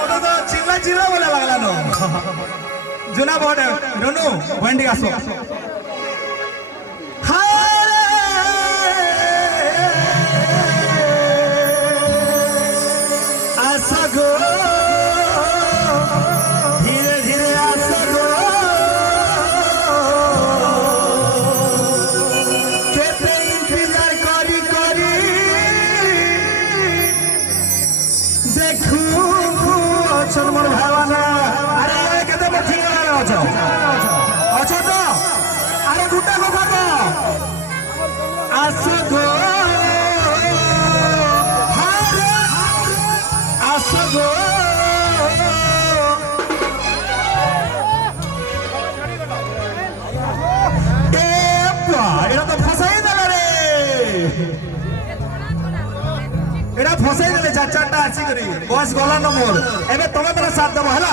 मत तो चिल्ला चिल्ला बोला लगला नो जुना बोर्ड रोनू वंडी आसो आशा गो धीरे धीरे आशा गो केते इंतजार करी करी देखू अचल मोर भावना अरे ये केते बठी गला अछ अछ तो अरे गुटा को भाग आशा गो आशा गो एड़ा तो फसाई देला रे एड़ा फसाई देले चार चारटा आसी करी बस गला न मोर एबे तमे तोरा साथ देबो हला।